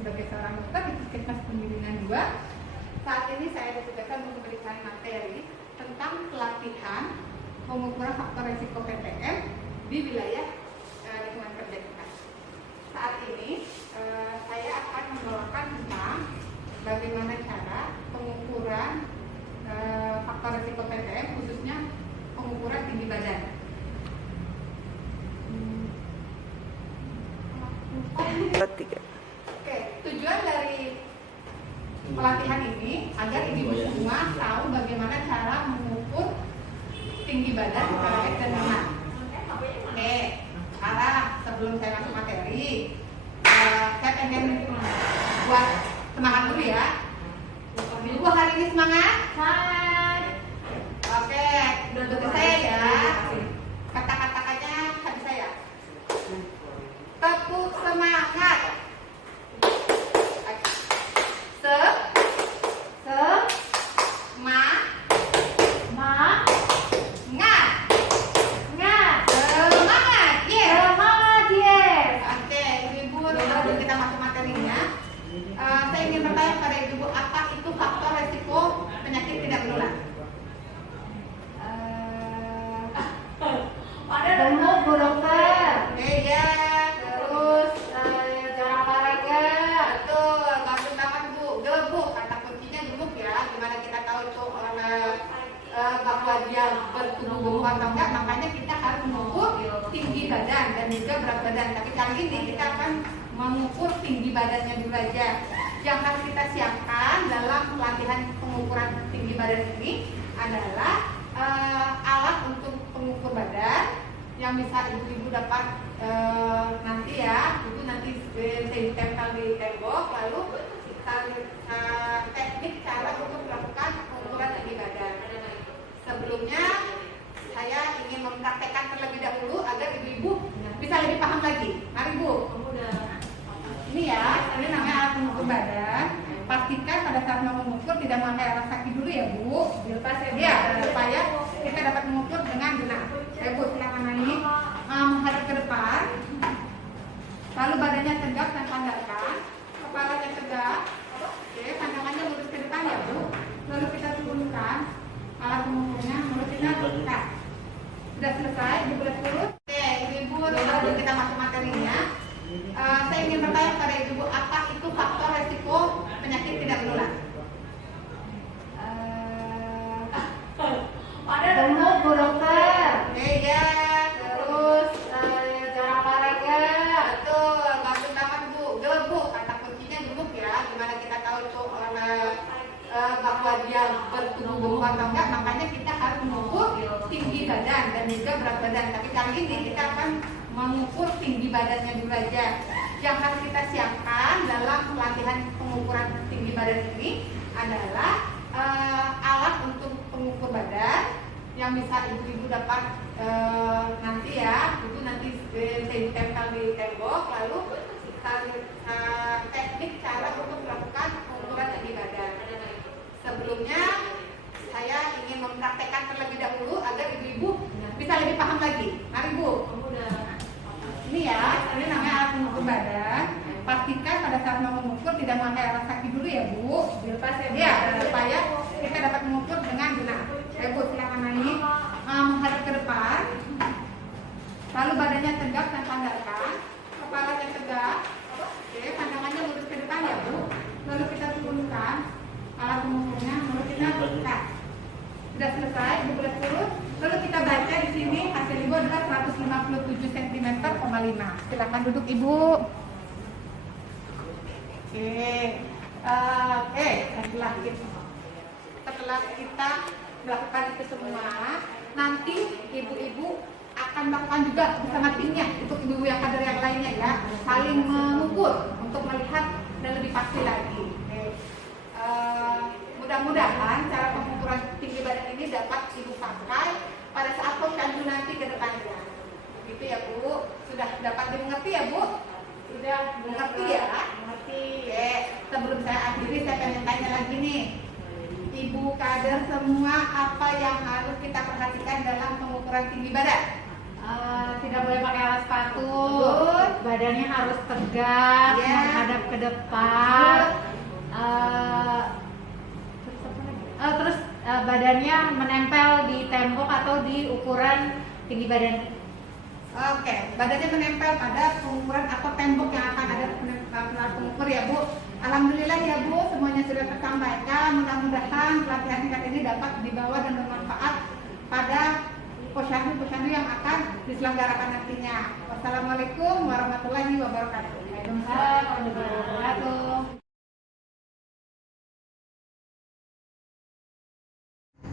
sebagai seorang dokter di Puskesmas Pembimbingan 2. Saat ini saya ditugaskan untuk memberikan materi tentang pelatihan pengukuran faktor risiko PPM di wilayah lingkungan kerja kita. Saat ini saya akan membawakan tentang bagaimana cara pengukuran faktor risiko PPM, khususnya pengukuran tinggi badan. Oke, tujuan dari pelatihan ini agar ibu semua tahu bagaimana cara mengukur tinggi badan secara baik dan aman. Oke, sekarang sebelum saya masuk materi, saya pengen buat semangat dulu ya. Ibu hari ini semangat? Semangat. Oke, duduk saya ya. Kata-katanya habis saya. Tepuk semangat. Saya ingin bertanya pada ibu, apa itu faktor resiko penyakit tidak menular? Gemuk, Bu Dokter. Ya. Terus Jarang olahraga. betul, gabung banget Bu. Gemuk, kata kuncinya gemuk ya. Gimana kita tahu itu bahwa dia bertubuh gemuk atau enggak? Makanya kita harus mengukur tinggi badan dan juga berat badan. Tapi kali ini kita akan mengukur tinggi badannya dulu aja. Yang harus kita siapkan dalam pelatihan pengukuran tinggi badan ini adalah alat untuk pengukur badan yang bisa ibu-ibu dapat nanti ya, itu nanti ditempel di tembok, lalu teknik cara untuk melakukan pengukuran tinggi badan. Sebelumnya saya ingin mempraktekkan terlebih dahulu agar ibu-ibu bisa lebih paham lagi. Mari Bu. Ini ya, ini namanya alat pengukur badan. Pastikan pada saat mau mengukur tidak memakai alat kaki dulu ya Bu. Dilepas ya, supaya kita dapat mengukur dengan benar. Bu, silakan naik, menghadap ke depan. Lalu badannya tegak dan sandarkan, kepalanya tegak. Oke, pandangannya lurus ke depan ya Bu. Lalu kita turunkan alat pengukurnya, mulut kita buka. Sudah selesai, ibu boleh turun. Oke, ibu sebelum kita masuk materinya. Saya ingin bertanya pada ibu, apa itu faktor resiko penyakit tidak menular? Gemuk, Bu Dokter. Ya. Terus Jarang olahraga. betul, gabung banget Bu. Gemuk, kata kuncinya gemuk ya. Gimana kita tahu itu bahwa dia bertubuh gemuk atau enggak? Makanya kita harus mengukur tinggi badan dan juga berat badan. Tapi kali ini kita akan mengukur tinggi badannya dulu aja. Yang harus kita siapkan dalam pelatihan pengukuran tinggi badan ini adalah alat untuk pengukur badan yang bisa ibu-ibu dapat nanti ya, itu nanti ditempel di tembok, lalu teknik cara untuk melakukan pengukuran tinggi badan. Sebelumnya saya ingin mempraktekkan terlebih dahulu agar ibu-ibu bisa lebih paham lagi. Mari Bu. Ini ya, ini namanya alat pengukur badan. Pastikan pada saat mau mengukur tidak memakai alat kaki dulu ya Bu. Dilepas ya, supaya kita dapat mengukur dengan benar. Bu, silakan naik, menghadap ke depan. Lalu badannya tegak dan sandarkan, kepalanya tegak. Oke, pandangannya lurus ke depan ya Bu. Lalu kita turunkan alat pengukurnya, mulut kita buka. Sudah selesai, ibu boleh turun. Lalu kita baca di sini hasil ibu adalah 157 cm,5. Silakan duduk ibu. Oke, setelah kita melakukan itu semua, nanti ibu-ibu akan melakukan juga bersama timnya untuk ibu-ibu yang kader yang lainnya ya, saling mengukur untuk melihat dan lebih pasti lagi. Mudah-mudahan cara pengukuran tinggi badan ini dapat ibu pakai pada saat posyandu nanti ke depannya. Begitu ya Bu. Sudah dapat dimengerti ya Bu? Sudah mengerti ya? Mengerti. Oke, sebelum saya akhiri saya pengen tanya lagi nih. Ibu kader semua, apa yang harus kita perhatikan dalam pengukuran tinggi badan? Tidak boleh pakai alat sepatu. Betul. Badannya harus tegak, Ya. menghadap ke depan. Terus badannya menempel di tembok atau di ukuran tinggi badan. Oke, badannya menempel pada pengukuran atau tembok yang akan ada pengukur ya Bu. Alhamdulillah ya Bu, semuanya sudah tersampaikan. Mudah-mudahan pelatihan singkat ini dapat dibawa dan bermanfaat pada posyandu-posyandu yang akan diselenggarakan nantinya. Wassalamualaikum warahmatullahi wabarakatuh. Waalaikumsalam warahmatullahi wabarakatuh.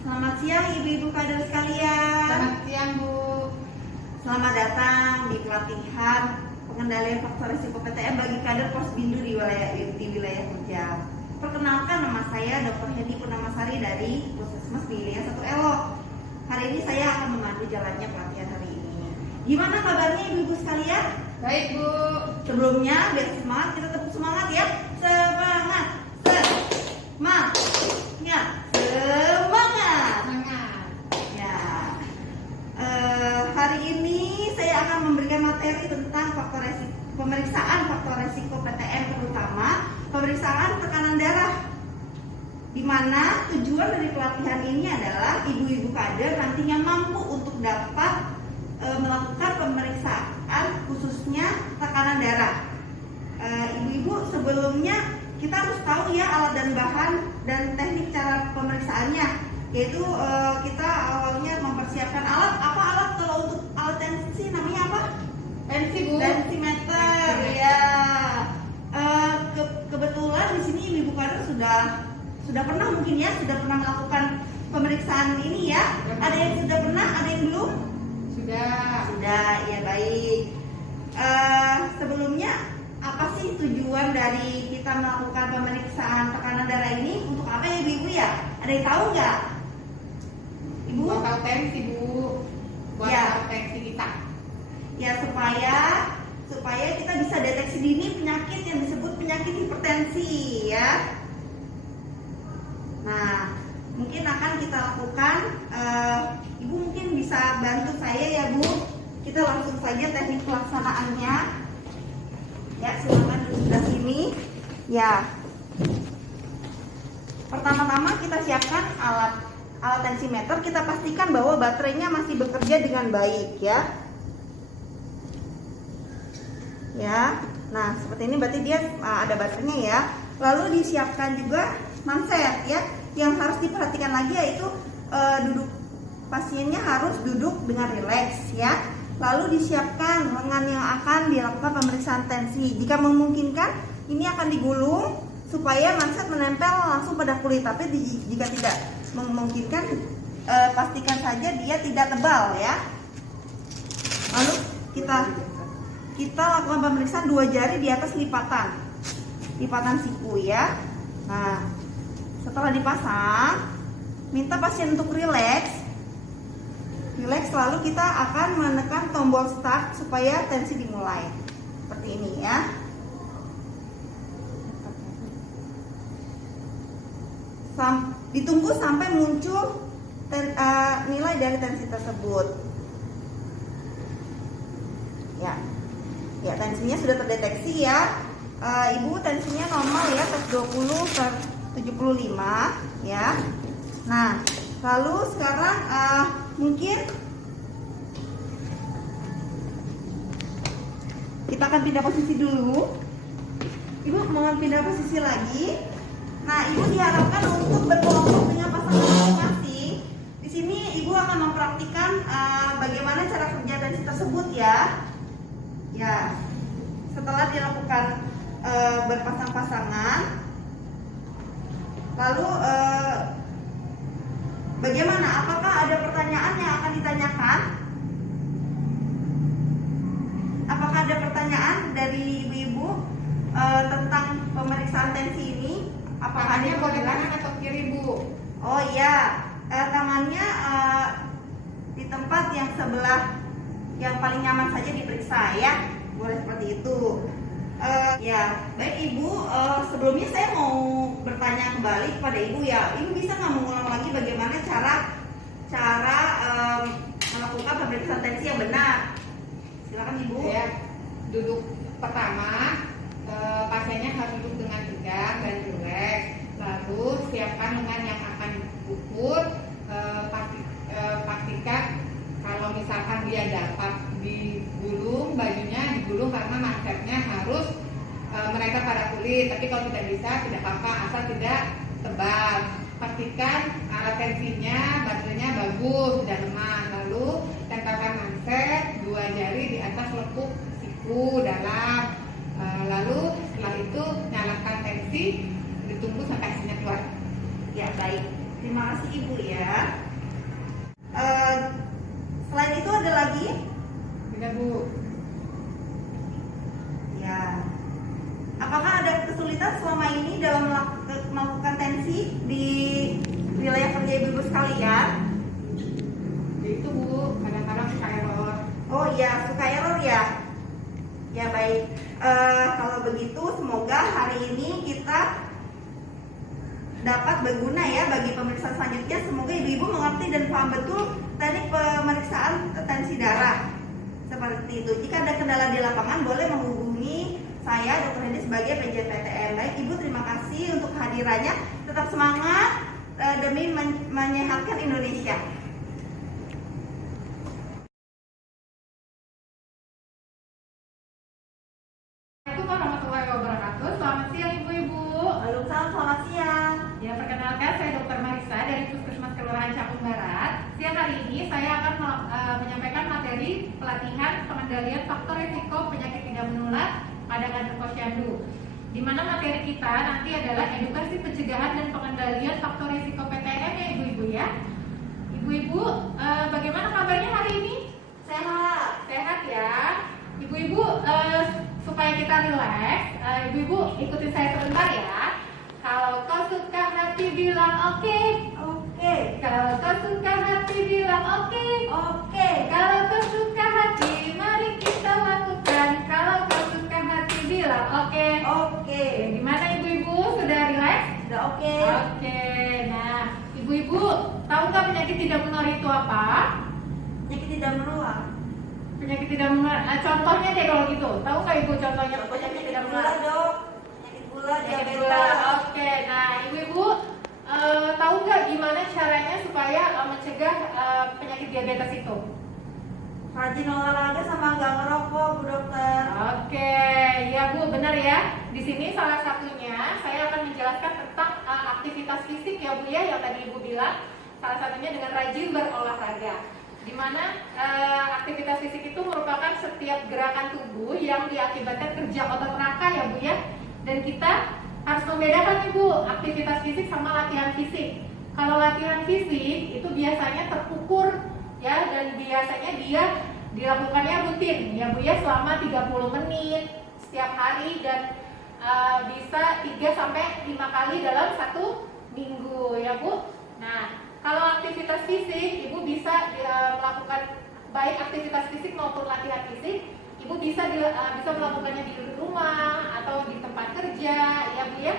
Selamat siang ibu-ibu kader sekalian. Selamat siang Bu. Selamat datang di pelatihan pengendalian faktor risiko PTM bagi kader Posbindu di wilayah kerja. Perkenalkan, nama saya Dr. Hedi Purnamasari dari Puskesmas di wilayah 1 Elok. Hari ini saya akan memandu jalannya pelatihan hari ini. Gimana kabarnya ibu-ibu sekalian? Baik Bu. Sebelumnya biar semangat, kita tepuk semangat ya. Semangat, semangat, ya, semangat. Semangat. Ya, hari ini saya akan memberikan materi tentang pemeriksaan faktor resiko PTM, terutama pemeriksaan tekanan darah, di mana tujuan dari pelatihan ini adalah ibu-ibu kader nantinya mampu untuk dapat melakukan pemeriksaan khususnya tekanan darah. Ibu-ibu, sebelumnya kita harus tahu ya alat dan bahan dan teknik cara pemeriksaannya, yaitu kita awalnya mempersiapkan alat. Apa alat? Kalau untuk alat tensi namanya apa? Pensi Bu. Tensimeter ya. Kebetulan di sini ibu kader sudah pernah mungkin ya sudah pernah melakukan pemeriksaan ini ya. Ada yang sudah pernah, ada yang belum? Sudah, ya baik. Sebelumnya apa sih tujuan dari kita melakukan pemeriksaan tekanan darah ini? Untuk apa ya ibu-ibu ya? Ada yang tahu nggak? Ibu? Buat tahu tensi Bu. Buat Ya. tahu tensi kita. Ya, supaya kita bisa deteksi dini penyakit yang disebut penyakit hipertensi ya. Nah, mungkin akan kita lakukan. Ibu mungkin bisa bantu saya ya Bu. Kita langsung saja teknik pelaksanaannya. Ya, silakan duduk sebelah sini. Ya. Pertama-tama kita siapkan alat tensimeter. Kita pastikan bahwa baterainya masih bekerja dengan baik ya. Ya, nah seperti ini berarti dia ada baterainya ya. Lalu disiapkan juga manset ya. Yang harus diperhatikan lagi yaitu pasiennya harus duduk dengan rileks ya. Lalu disiapkan lengan yang akan dilakukan pemeriksaan tensi. Jika memungkinkan, ini akan digulung supaya manset menempel langsung pada kulit. Tapi jika tidak memungkinkan, pastikan saja dia tidak tebal ya. Lalu kita lakukan pemeriksaan 2 jari di atas lipatan siku ya. Nah, setelah dipasang, minta pasien untuk rileks, lalu kita akan menekan tombol start supaya tensi dimulai seperti ini ya. Ditunggu sampai muncul nilai dari tensi tersebut ya. Ya, tensinya sudah terdeteksi ya. Ibu tensinya normal ya, 120/75 ya. Nah, lalu sekarang mungkin kita akan pindah posisi dulu. Ibu mau pindah posisi lagi. Nah, ibu diharapkan untuk berkelompok dengan pasangan masing-masing. Di sini ibu akan mempraktikkan bagaimana cara kerja tensi tersebut ya. Ya, setelah dilakukan berpasang-pasangan, lalu bagaimana? Apakah ada pertanyaan yang akan ditanyakan? Apakah ada pertanyaan dari ibu-ibu tentang pemeriksaan tensi ini? Apakah Tangannya ada boleh pertanyaan? kanan atau kiri Bu? Oh iya, tangannya di tempat yang sebelah yang paling nyaman saja diperiksa ya, boleh seperti itu. Ya, baik Ibu, sebelumnya saya mau bertanya kembali kepada Ibu ya. Ibu bisa nggak mengulang lagi bagaimana cara melakukan pemeriksaan tensi yang benar? Silakan Ibu. Ya, duduk pertama, pasiennya harus rata pada kulit, tapi kalau tidak bisa tidak apa-apa asal tidak tebal. Pastikan tensinya, baterainya bagus, tidak lemah. Lalu tempelkan manset 2 jari di atas lekuk siku dalam. Lalu setelah itu nyalakan tensi, ditunggu sampai hasilnya keluar. Ya baik, terima kasih Ibu ya. Selain itu ada lagi? Tidak Bu. Ya. Apakah ada kesulitan selama ini dalam melakukan tensi di wilayah kerja ibu-ibu sekalian? Ya itu Bu, kadang-kadang suka error. Oh iya, suka error ya? Ya baik. Kalau begitu semoga hari ini kita dapat berguna ya bagi pemeriksaan selanjutnya. Semoga ibu-ibu mengerti dan paham betul teknik pemeriksaan tensi darah seperti itu. Jika ada kendala di lapangan boleh menghubungi saya Dr. Hedi sebagai PJPTM. Baik Ibu, terima kasih untuk kehadirannya. Tetap semangat demi menyehatkan Indonesia. Assalamualaikum warahmatullahi wabarakatuh. Selamat siang ibu-ibu. Waalaikumsalam, selamat siang. Ya, perkenalkan saya Dr. Marisa dari Puskesmas Kelurahan Cakung Barat. Siang hari ini saya akan menyampaikan materi pelatihan pengendalian faktor risiko penyakit tidak menular pada kader posyandu. Di mana materi kita nanti adalah edukasi pencegahan dan pengendalian faktor risiko PTM ya ibu-ibu ya. Ibu-ibu, bagaimana kabarnya hari ini? Sehat. Sehat ya. Ibu-ibu, supaya kita rileks, ibu-ibu ikuti saya sebentar ya. Kalau kau suka hati bilang oke. Oke. Kalau kau suka hati bilang oke. Oke. Kalau kau suka hati mari kita lakukan. Kalau kau suka hati bilang oke. Oke. Gimana ibu-ibu, sudah rileks? Sudah oke. Oke. Nah, ibu-ibu tahu nggak penyakit tidak menular itu apa? Penyakit tidak menular. Penyakit tidak menular. Contohnya deh kalau gitu. Tahu nggak ibu contohnya penyakit tidak gula menular? Dok. Penyakit gula, Penyakit diabetes. gula. Oke. Nah, ibu-ibu tahu nggak gimana caranya supaya mencegah penyakit diabetes itu? Rajin olahraga sama nggak ngerokok, Bu Dokter. Oke, ya Bu, benar ya. Di sini salah satunya saya akan menjelaskan tentang aktivitas fisik ya Bu ya, yang tadi Ibu bilang. Salah satunya dengan rajin berolahraga. Di mana aktivitas fisik itu merupakan setiap gerakan tubuh yang diakibatkan kerja otot rangka ya Bu ya. Dan kita harus membedakan Ibu aktivitas fisik sama latihan fisik. Kalau latihan fisik itu biasanya terukur ya, dan biasanya dia dilakukannya rutin ya Bu ya, selama 30 menit setiap hari dan bisa 3-5 kali dalam 1 minggu ya Bu. Nah, kalau aktivitas fisik Ibu bisa melakukan baik aktivitas fisik maupun latihan fisik, Ibu bisa melakukannya di rumah atau di tempat kerja ya Bu ya.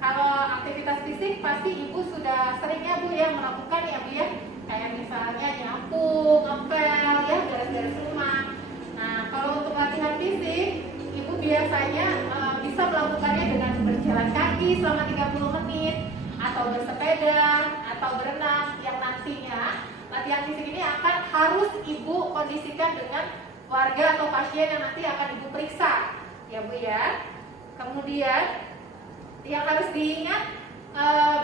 Kalau aktivitas fisik pasti Ibu sudah sering ya Bu ya melakukan ya Bu ya, kayak misalnya nyapu, ngepel ya, beres-beres rumah. Nah, kalau untuk latihan fisik Ibu biasanya bisa melakukannya dengan berjalan kaki selama 30 menit atau bersepeda atau berenang, yang nantinya latihan fisik ini akan harus Ibu kondisikan dengan warga atau pasien yang nanti akan Ibu periksa ya Bu ya. Kemudian yang harus diingat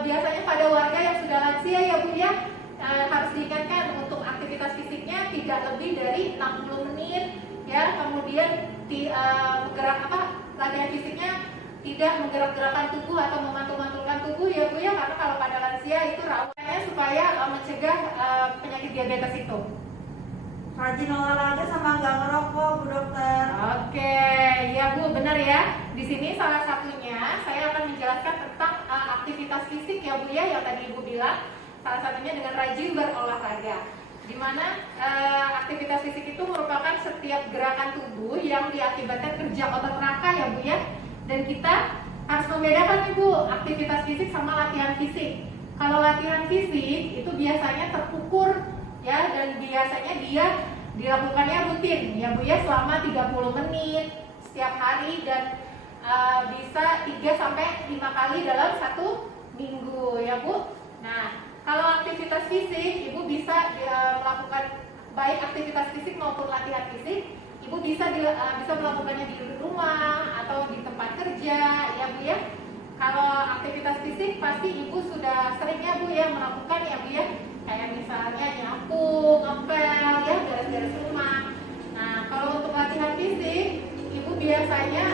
biasanya pada warga yang sudah lansia ya Bu ya, harus diingatkan untuk aktivitas fisiknya tidak lebih dari 60 menit ya. Kemudian latihan fisiknya tidak menggerak-gerakkan tubuh atau memantul-mantulkan tubuh ya Bu ya, karena kalau pada lansia itu rawannya supaya mencegah penyakit diabetes itu. Rajin olahraga sama nggak ngerokok, Bu Dokter. Oke, ya Bu, benar ya. Di sini salah satunya saya akan menjelaskan tentang aktivitas fisik ya Bu ya, yang tadi Ibu bilang. Salah satunya dengan rajin berolahraga. Di mana aktivitas fisik itu merupakan setiap gerakan tubuh yang diakibatkan kerja otot rangka ya Bu ya. Dan kita harus membedakan Ibu aktivitas fisik sama latihan fisik. Kalau latihan fisik itu biasanya terukur ya, dan biasanya dia dilakukannya rutin ya Bu ya, selama 30 menit setiap hari dan bisa 3-5 kali dalam 1 minggu ya Bu. Nah, kalau aktivitas fisik Ibu bisa melakukan baik aktivitas fisik maupun latihan fisik, Ibu bisa melakukannya di rumah atau di tempat kerja, ya Bu ya. Kalau aktivitas fisik pasti Ibu sudah sering ya Bu ya melakukan ya Bu ya. Kayak misalnya nyapu, ngepel, ya beres-beres rumah. Nah, kalau untuk latihan fisik, Ibu biasanya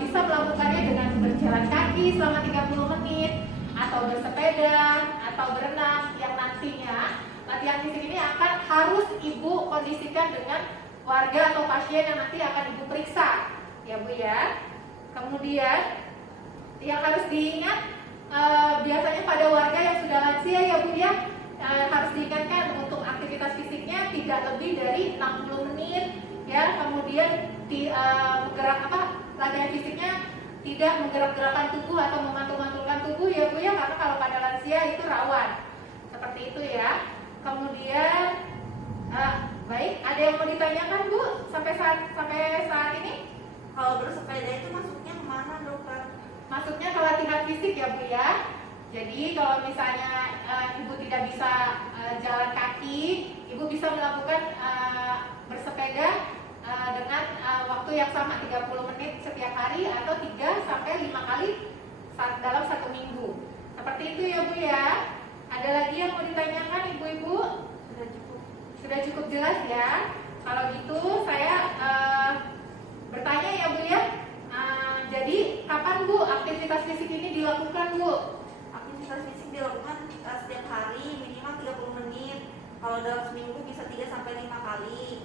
bisa melakukannya dengan berjalan kaki selama 30 menit atau bersepeda atau berenang yang nantinya latihan fisik ini harus Ibu kondisikan dengan warga atau pasien yang nanti akan Ibu periksa, ya Bu ya. Kemudian yang harus diingat biasanya pada warga yang sudah lansia ya Bu ya, harus diingatkan untuk aktivitas fisiknya tidak lebih dari 60 menit ya. Kemudian latihan fisiknya tidak menggerak-gerakkan tubuh atau memantul-mantulkan tubuh ya Bu ya, karena kalau pada lansia itu rawan seperti itu ya. Kemudian baik, ada yang mau ditanyakan Bu sampai saat ini? Kalau bersepeda itu masuknya kemana dokter? Masuknya ke latihan fisik ya Bu ya. Jadi kalau misalnya Ibu tidak bisa jalan kaki, Ibu bisa melakukan bersepeda dengan waktu yang sama 30 menit setiap hari atau 3 sampai 5 kali dalam 1 minggu. Seperti itu ya Bu ya. Ada lagi yang mau ditanyakan Ibu-ibu? Sudah cukup jelas ya. Kalau gitu saya bertanya ya Bu ya. Jadi kapan Bu aktivitas fisik ini dilakukan Bu? Aktivitas fisik dilakukan setiap hari minimal 30 menit. Kalau dalam seminggu bisa 3 sampai 5 kali.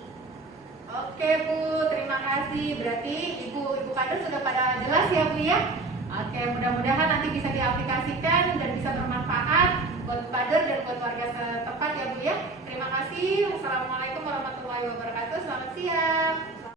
Oke Bu, terima kasih. Berarti ibu kader sudah pada jelas ya Bu ya. Oke, mudah-mudahan nanti bisa diaplikasikan dan bisa bermanfaat buat kader dan buat warga setempat ya Bu ya. Terima kasih. Wassalamualaikum warahmatullahi wabarakatuh.